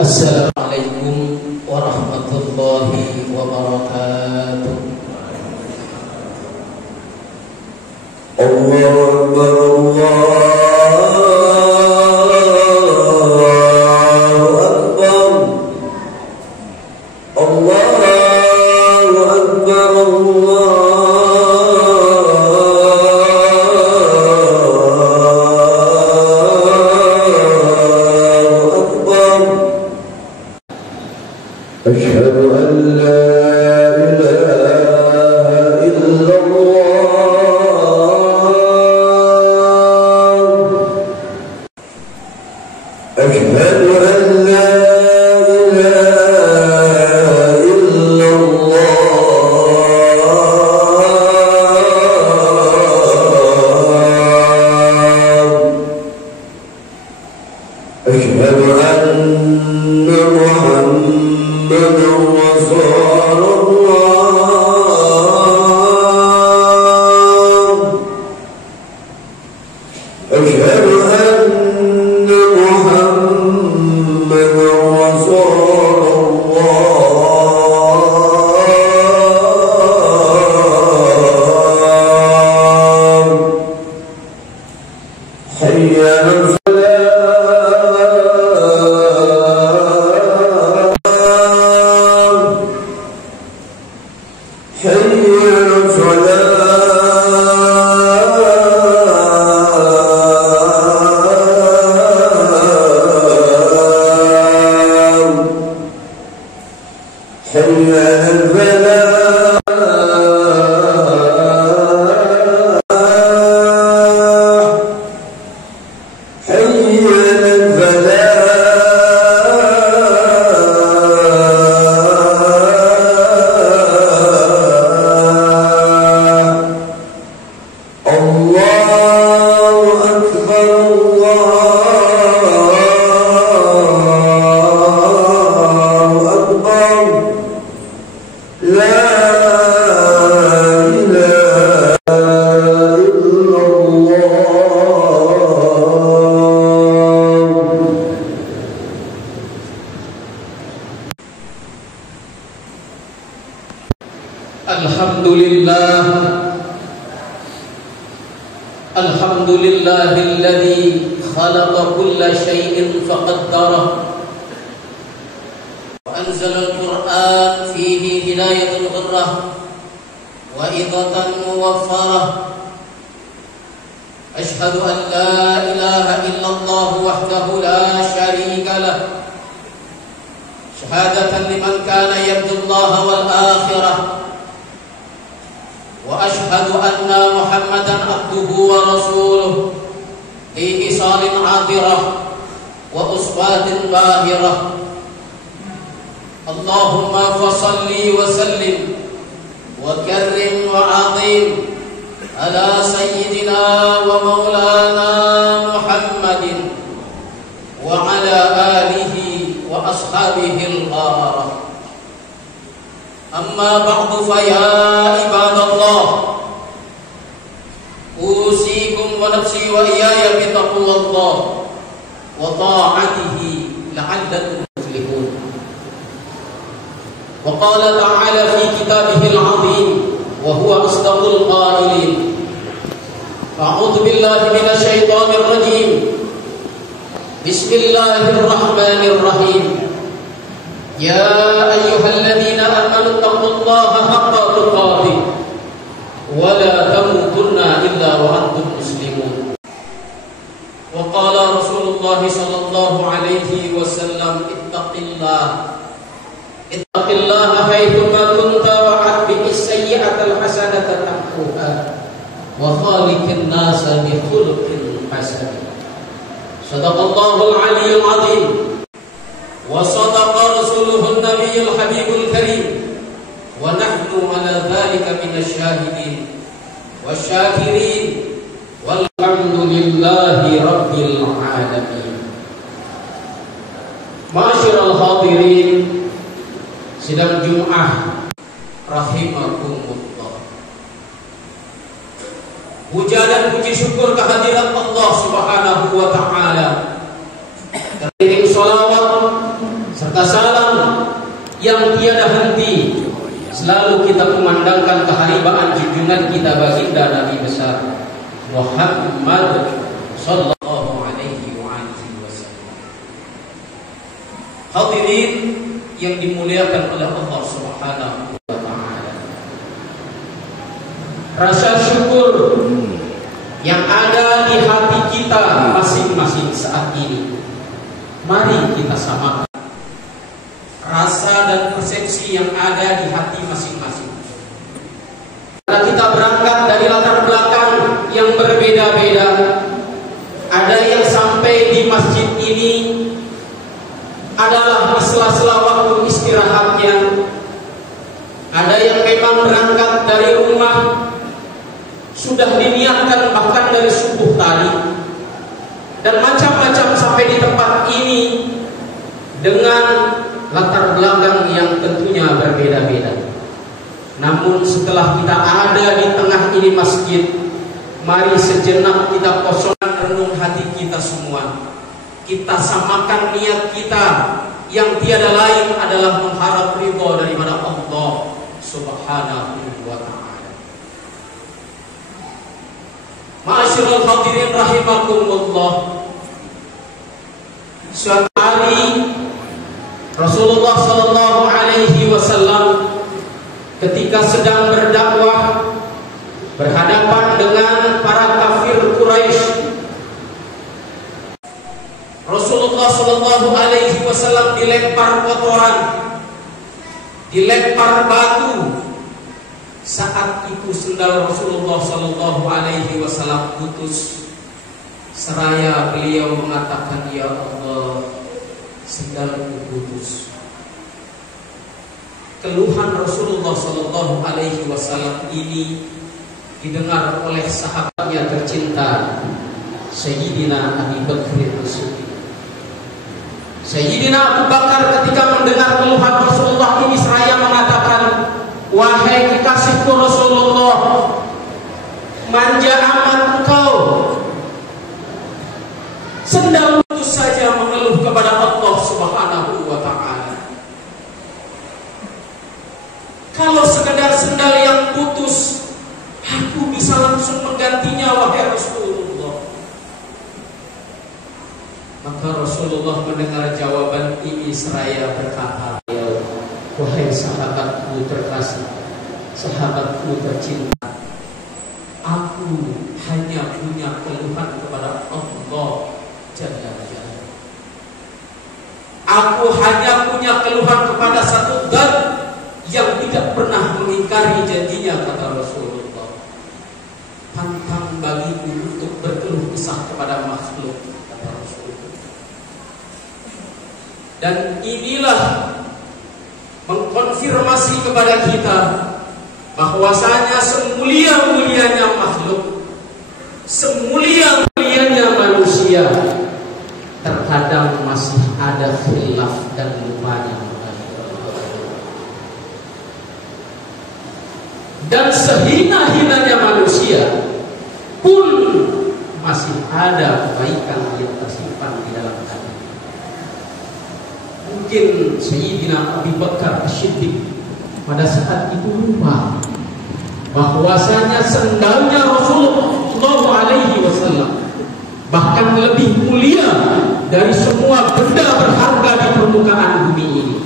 Assalamualaikum warahmatullahi wabarakatuh. Allahu Akbar, Allahu Akbar, Asyhadu an la ilaha illallah, Asyhadu an la ilaha illallah, Asyhadu anna Muhammadan Rasulullah, Asyhadu anna Muhammadan Rasulullah. Hayya 'alas Alhamdulillahilladzi khalaqa kulla syai'in faqaddarah wa anzala al-Qur'an fihi hidayatul ghurrah wa idatan muwaffarah. Ashhadu an la ilaha illallah wahdahu la syarika lah, syahadatan liman kana yarju Allah wal akhirah. Wa ashhadu anna Muhammadan abduhu wa rasuluh fi hisalin 'athirah wa uswatin bahirah. Allahumma fasalli wa sallim wa karrim wa 'azim ala sayyidina wa maulana Muhammadin wa ala alihi wa ashabihi al-gharar. Amma ba'du fa ya ibadallah, usikum wa nafsi wa iyaya bi taqwallah wa ta'atihi la'allakum tuflihun. Wa qala ta'ala fi kitabihi al-'azim wa huwa asdaqul qailin. A'udzu billahi minasy syaithanir rajim. Bismillahirrahmanirrahim. Ya ayyuhalladzina amanu taqullaha haqqa tuqatih wa la tamutunna illa wa antum muslimun. Wa qala Rasulullah sallallahu alaihi wasallam, ittaqillaha haitsu ma kunta wa atbi'is sayyi'atal hasanata tamhuha wa khaliqin nasa bi khuluqin hasan. Shadaqallahul aliyyul azim. وصدق رسوله النبي الحبيب الكريم ونحن على ذلك من الشاهدين والشاكرين والحمد لله رب العالمين. Ma'asyiral hadirin sidang Jumat rahimakumullah. Puja dan puji syukur kehadirat Allah Subhanahu wa taala. Teriring salawat selalu kita memandangkan keharibaan junjungan kita baginda Nabi besar Muhammad sallallahu alaihi wasallam. Hadirin yang dimuliakan oleh Allah Subhanahu wa taala. Rasa syukur yang ada di hati kita masing-masing saat ini, mari kita samakan rasa dan persepsi yang ada di hati masing-masing. Karena kita berangkat dari latar belakang yang berbeda-beda. Ada yang sampai di masjid ini adalah di sela-sela waktu istirahatnya. Ada yang memang berangkat dari rumah sudah diniatkan bahkan dari subuh tadi, dan macam-macam sampai di tempat ini dengan latar belakang yang tentunya berbeda-beda. Namun setelah kita ada di tengah ini masjid, mari sejenak kita kosongkan renung hati kita semua. Kita samakan niat kita yang tiada lain adalah mengharap ridha daripada Allah Subhanahu wa ta'ala. Ma'asyiral hadirin rahimakumullah. Suatu hari Rasulullah sallallahu alaihi wasallam ketika sedang berdakwah berhadapan dengan para kafir Quraisy, Rasulullah sallallahu alaihi wasallam dilempar kotoran, dilempar batu. Saat itu sendal Rasulullah sallallahu alaihi wasallam putus. Seraya beliau mengatakan, ya Allah, sendalku putus. Keluhan Rasulullah sallallahu alaihi wasallam ini didengar oleh sahabatnya tercinta Sayyidina Abi Bakar As-Siddiq. Sayyidina Abu Bakar ketika mendengar keluhan Rasulullah ini seraya mengatakan, wahai kekasihku Rasulullah, manja amat engkau, sendal putus saja mengeluh kepada Allah Subhanahu wa ta'ala. Kalau sekedar sendal yang putus, aku bisa langsung menggantinya, wahai Rasulullah. Maka Rasulullah mendengar jawaban ini seraya berkata, wahai sahabatku terkasih, sahabatku tercinta, aku hanya punya keluhan kepada Allah Jalla Jalla. Aku hanya punya keluhan kepada satu zat yang tidak pernah mengingkari janjinya, kata Rasulullah. Pantang bagiku untuk berkeluh kesah kepada makhluk, kata Rasulullah. Dan inilah mengkonfirmasi kepada kita bahwasanya semulia-mulianya makhluk, semulia-mulianya manusia, terkadang masih ada khilaf dan lupanya. Dan sehina-hinanya manusia pun masih ada kebaikan yang tersimpan di dalam hati. Mungkin Sayyidina Abi Bakar As-Siddiq pada saat itu lupa bahwasanya sendalnya Rasulullah alaihi wasallam bahkan lebih mulia dari semua benda berharga di permukaan bumi ini.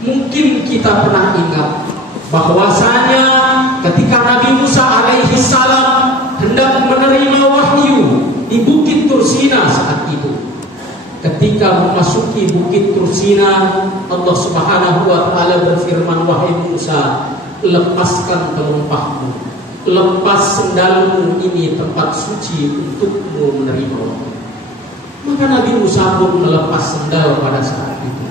Mungkin kita pernah ingat bahwasanya ketika Nabi Musa alaihi salam hendak menerima wahyu di Bukit Tursina saat itu, ketika memasuki Bukit Tursina, Allah Subhanahu wa ta'ala berfirman, wahai Musa, lepaskan telompahmu, lepas sendalmu, ini tempat suci untukmu menerima wahyu. Maka Nabi Musa pun melepas sendal pada saat itu.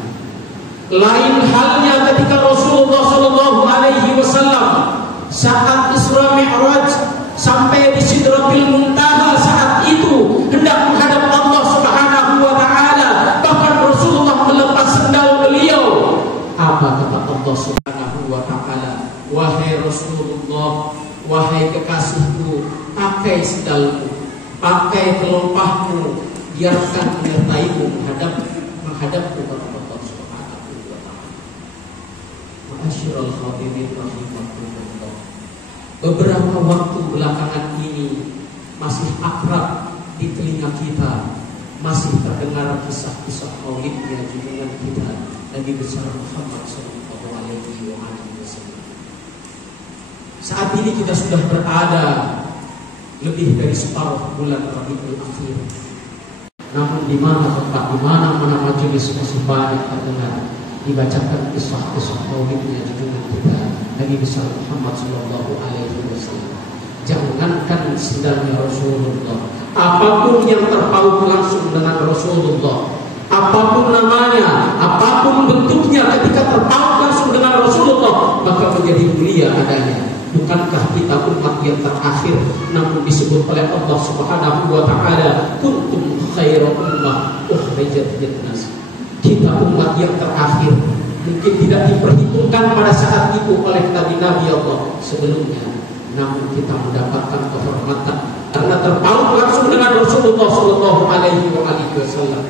Lain halnya ketika Rasulullah sallallahu alaihi wasallam saat Isra Mi'raj sampai di Sidratil Muntaha, saat itu hendak menghadap Allah Subhanahu wa ta'ala, bahkan Rasulullah melepas sendal beliau. Apa kata Allah Subhanahu wa ta'ala? Wahai Rasulullah, wahai kekasihku, pakai sendalmu, pakai telompahmu, biarkan menghadapmu, menghadapku kepada Allah Subhanahu wa ta'ala. Maka Masyarul hadirin rahimakumullah. Beberapa waktu belakangan ini masih akrab di telinga kita, masih terdengar kisah-kisah maulidnya junjungan kita Nabi besar Muhammad sallallahu alaihi wasallam. Saat ini kita sudah berada lebih dari separuh bulan Rabiul Akhir. Namun di mana tempat, di mana majelis masih banyak terdengar dibacakan kisah-kisah maulidnya junjungan kita Nabi besar Muhammad sallallahu alaihi wasallam. Jangankan sedangnya Rasulullah, apapun yang terpaut langsung dengan Rasulullah, apapun namanya, apapun bentuknya, ketika terpaut langsung dengan Rasulullah, maka menjadi mulia adanya. Bukankah kita umat yang terakhir, namun disebut oleh Allah Subhanahu wa taala, kuntum khairu ummah ukhrijat linnas. Kita umat yang terakhir, mungkin tidak diperhitungkan pada saat itu oleh nabi-nabi Allah sebelumnya, namun kita mendapatkan kehormatan karena terpaut langsung dengan Rasulullah sallallahu alaihi wasallam.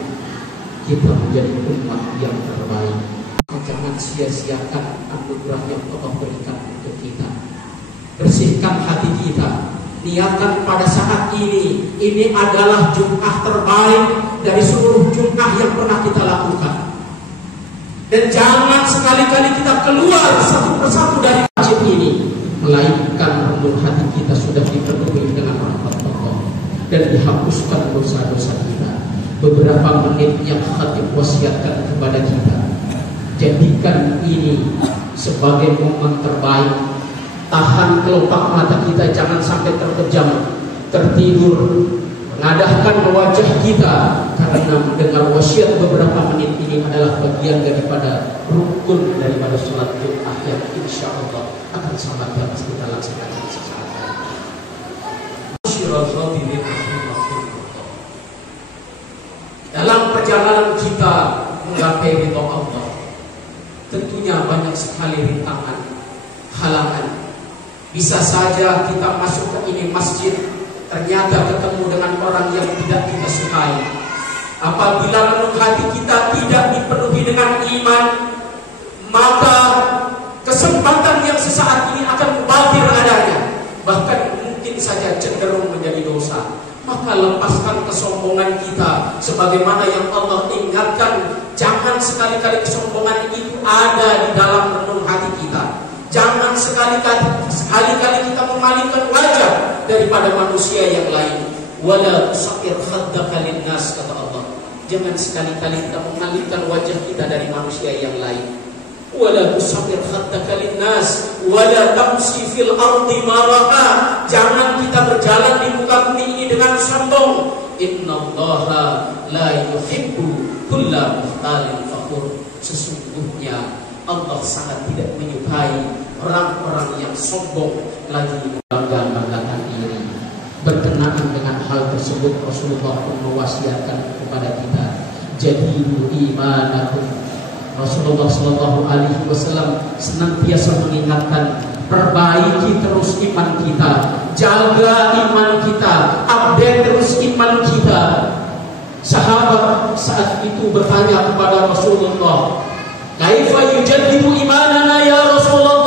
Kita menjadi umat yang terbaik. Jangan sia-siakan anugerah yang Allah berikan untuk kita. Bersihkan hati kita, niatkan pada saat ini adalah Jum'ah terbaik dari seluruh Jum'ah yang pernah kita lakukan. Dan jangan sekali-kali kita keluar satu persatu dari masjid ini, melainkan renung hati kita sudah dipenuhi dengan rahmat Allah dan dihapuskan dosa-dosa kita. Beberapa menit yang khatib wasiatkan kepada kita, jadikan ini sebagai momen terbaik. Tahan kelopak mata kita, jangan sampai terpejam, tertidur, mengadahkan wajah kita, karena mendengar wasiat beberapa menit ini adalah bagian daripada rukun daripada sholat Jumat yang insya Allah akan sangat dapat kita laksanakan sesaat lagi. Dalam perjalanan kita menggapai ridha Allah, tentunya banyak sekali rintangan, halangan. Bisa saja kita masuk ke ini masjid, ternyata ketemu dengan orang yang tidak kita sukai. Apabila renung hati kita tidak dipenuhi dengan iman, maka kesempatan yang sesaat ini akan mubazir adanya, bahkan mungkin saja cenderung menjadi dosa. Maka lepaskan kesombongan kita, sebagaimana yang Allah ingatkan, jangan sekali-kali kesombongan itu ada di dalam renung hati kita. Jangan sekali-kali kita memalingkan wajah daripada manusia yang lain. Wala tusaqir khaddaka linnas, kata Allah. Jangan sekali-kali kita memalingkan wajah kita dari manusia yang lain. Wala tusaqir khaddaka linnas wala tamshi fil ardi maraha. Jangan kita berjalan di muka bumi ini dengan sombong. Innallaha la yuhibbu kulla mukhtalin fakhur. Sesungguhnya Allah sangat tidak menyukai orang-orang yang sombong lagi membanggakan diri. Berkenaan dengan hal tersebut, Rasulullah pun mewasiatkan kepada kita, jadidu imanakum. Rasulullah sallallahu alaihi wasallam senantiasa mengingatkan, perbaiki terus iman kita, jaga iman kita, update terus iman kita. Sahabat saat itu bertanya kepada Rasulullah, kaifa yujaddidu imanana ya Rasulullah?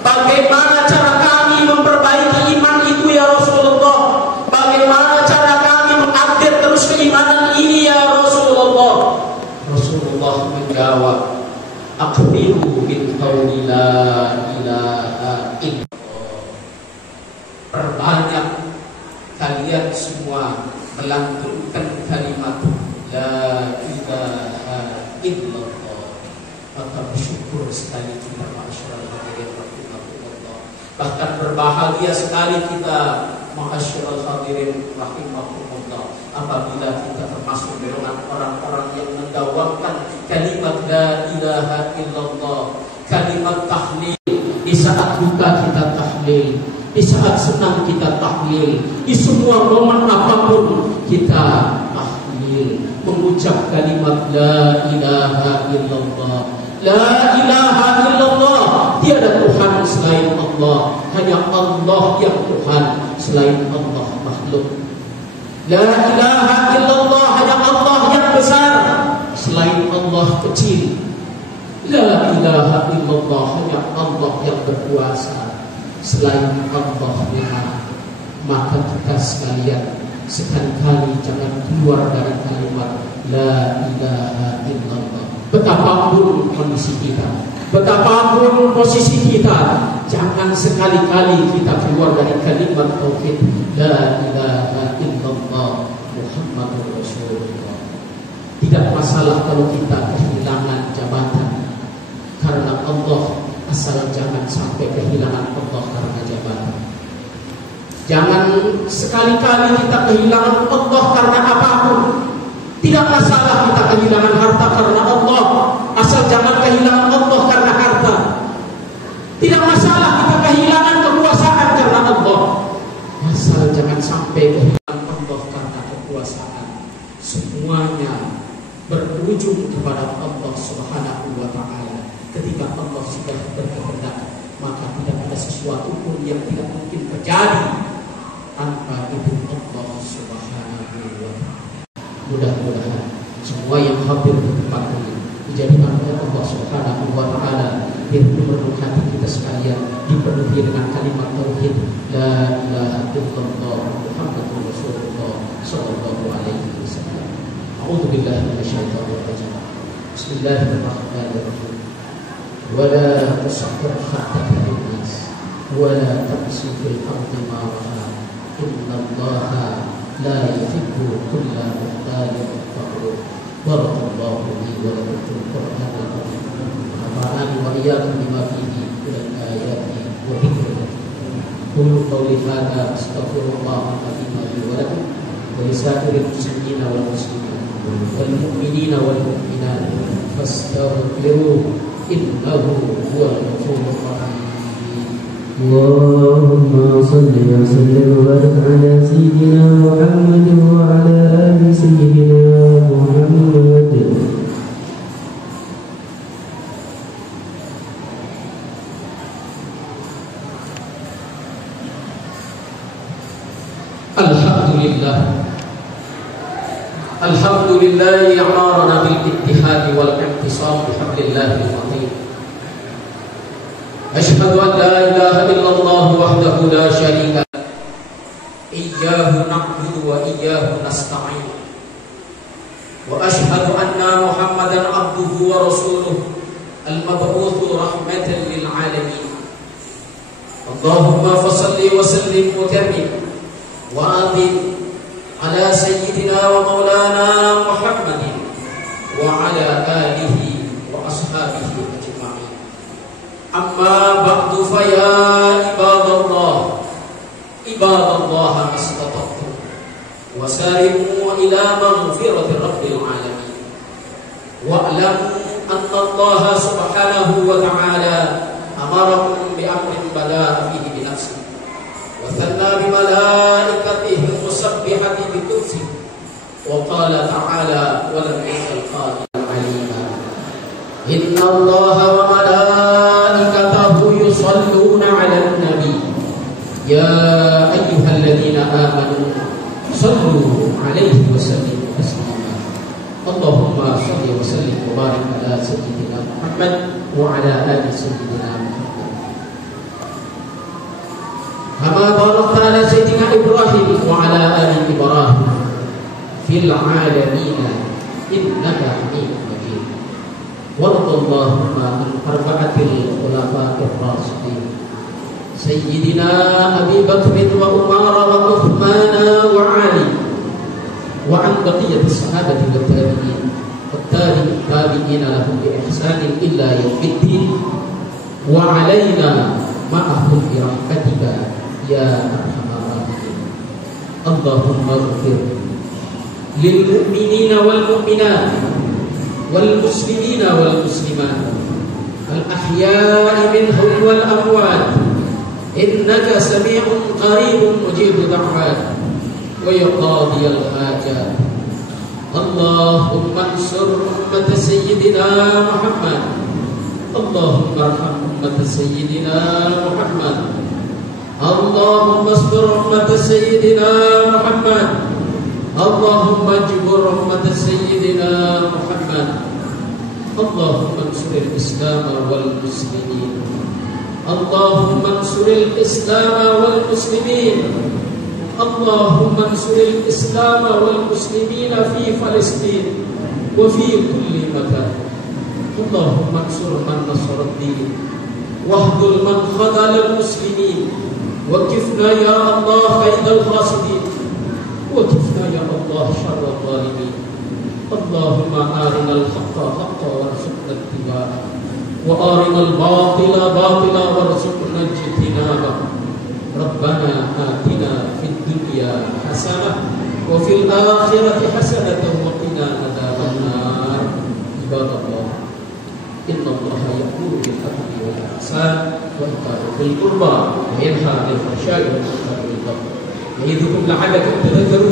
Bagaimana cara kami memperbaiki iman itu ya Rasulullah? Bagaimana cara kami mengupdate terus keimanan ini ya Rasulullah? Rasulullah menjawab, aqbilu min qawli la ilaha illallah. Perbanyak kalian semua melantunkan kalimat la ilaha illallah. Maka bersyukur sekali kita, ma'asyiral hadirin rahimahullah. Bahkan berbahagia sekali kita, ma'asyiral hadirin rahimahullah, apabila kita termasuk golongan orang-orang yang mendawamkan kalimat la ilaha illallah, kalimat tahlil. Di saat duka kita tahlil, di saat senang kita tahlil, di semua momen apapun kita tahlil, mengucap kalimat la ilaha illallah. La ilaha illallah, tiada Tuhan selain Allah, hanya Allah yang Tuhan, selain Allah makhluk. La ilaha illallah, hanya Allah yang besar, selain Allah kecil. La ilaha illallah, hanya Allah yang berkuasa. Selain Allah, maka kita sekalian sekali-kali jangan keluar dari kalimat La ilaha illallah. Betapapun kondisi kita, betapapun posisi kita, jangan sekali-kali kita keluar dari kalimat tauhid La ilaha illallah Muhammadur Rasulullah. Tidak masalah kalau kita kehilangan jabatan karena Allah, asal jangan sampai kehilangan Allah karena jabatan. Jangan sekali-kali kita kehilangan Allah karena apapun. Tidak masalah kita kehilangan harta karena Allah, asal jangan kehilangan Allah karena harta. Tidak masalah kita kehilangan kekuasaan karena Allah, asal jangan sampai kehilangan Allah karena kekuasaan. Semuanya berujung kepada Allah Subhanahu wa Ta'ala. Ketika Allah sudah berkehendak, maka tidak ada sesuatu pun yang tidak mungkin terjadi tanpa izin Allah Subhanahu wa Ta'ala. Mudah-mudahan semua yang hadir di tempat ini dijadikan oleh Allah Subhanahu wa Ta'ala yang penuh hati kita sekalian dipenuhi dengan kalimat tauhid La ilaha illallah Muhammadur Rasulullah sallallahu alaihi wasallam. A'udzu billahi minasyaitonir rajim. Bismillahirrahmanirrahim. Wa la tusahhir khaddaka lin-nas wa la tamshi fil ardi maraha innallaha la yuhibbu kulla mukhtalin fakhur. Barakallahu li wa lakum fil Qur'anil azim. Nafa'ani wa iyyakum bima fihi minal ayati wa dhikril hakim. Qulu qawli hadza astaghfirullah li wa lakum wa lisa'iril muslimina wal muslimin wal mu'minina wal mu'minat fastaghfiruhu innahu huwal ghafurur rahim. اللهم صل وسلم وبارك على سيدنا محمد وعلى آل سيدنا محمد. Alhamdulillah amarna bil ittihad wal i'tisam bihablillahi al-matin. Asyhadu an la ilaha illallah wahdahu la syarika lah. Iyyahu na'budu wa iyyahu nasta'in. Wa asyhadu anna Muhammadan abduhu wa rasuluhu al-mab'utsu rahmatan lil alamin. Allahumma fassalli wa sallim wa karim wa adhim ala sayyidina wa maulana Muhammadin wa ala alihi wa ashabihi ajma'in. Amma ba'du fa ya ibadallah mastata'tum wa sari'u ila maghfirati rabbil alamin wa'lamu anna Allah subhanahu wa ta'ala amarakum bi amrin bada'a fihi bi nafsihi wa thanna bi malaikatihi musabbihati bi kursihi wa qala ta'ala wa lam yasal qadiran 'alima inna Allah wa malaikatahu yusalluna 'alan nabi ya ayyuhalladzina amanu sallu 'alaihi wa sallimu taslima. Allahumma shalli wa sallim wa barik ala sayyidina Muhammad wa ala ali sayyidina Muhammad kama barakta ala sayyidina Ibrahim wa ala ali Ibrahim fil 'alamin innaka Hamidum Majid. Warḍallahumma an arba'atil khulafa'ir rasyidin Sayyidina Abi Bakr wa Umar wa Uthman wa Ali wa an baqiyatis sahabati wat tabi'in wat tabi'in lahum bi ihsanin illa yaumiddin wa alaina ma'ahum bi rahmatika ya arhamar rahimin. Allahumma ighfir lil mu'minina wal mu'minat wal muslimina wal muslimat al ahya'i minhum wal amwat innaka sami'un qaribun mujibud da'wat wa ya qadiyal hajat. Allahumma ansur ummat sayyidina Muhammad. Allahumma arham ummat sayyidina Muhammad. Allahumma asbir ummat sayyidina Muhammad. Allahumma jibur ummat sayyidina Muhammad. اللهم انصر الإسلام والمسلمين اللهم انصر الإسلام والمسلمين اللهم انصر الإسلام والمسلمين في فلسطين وفي كل مكان اللهم انصر من نصر الدين واهدل من خذل المسلمين وكفنا يا الله كيد الحاسدين وكفنا يا الله شر الظالمين اللهم أرنا الحق حقا وارزقنا اتباعه وأرنا الباطل باطلا وارزقنا اجتنابه ربنا آتنا في الدنيا حسنة وفي الآخرة حسنة وقنا عذاب النار عباد الله إن الله يأمر بالعدل والإحسان وإيتاء ذي القربى وينهى عن الفحشاء والمنكر والبغي يعظكم لعلكم تذكرون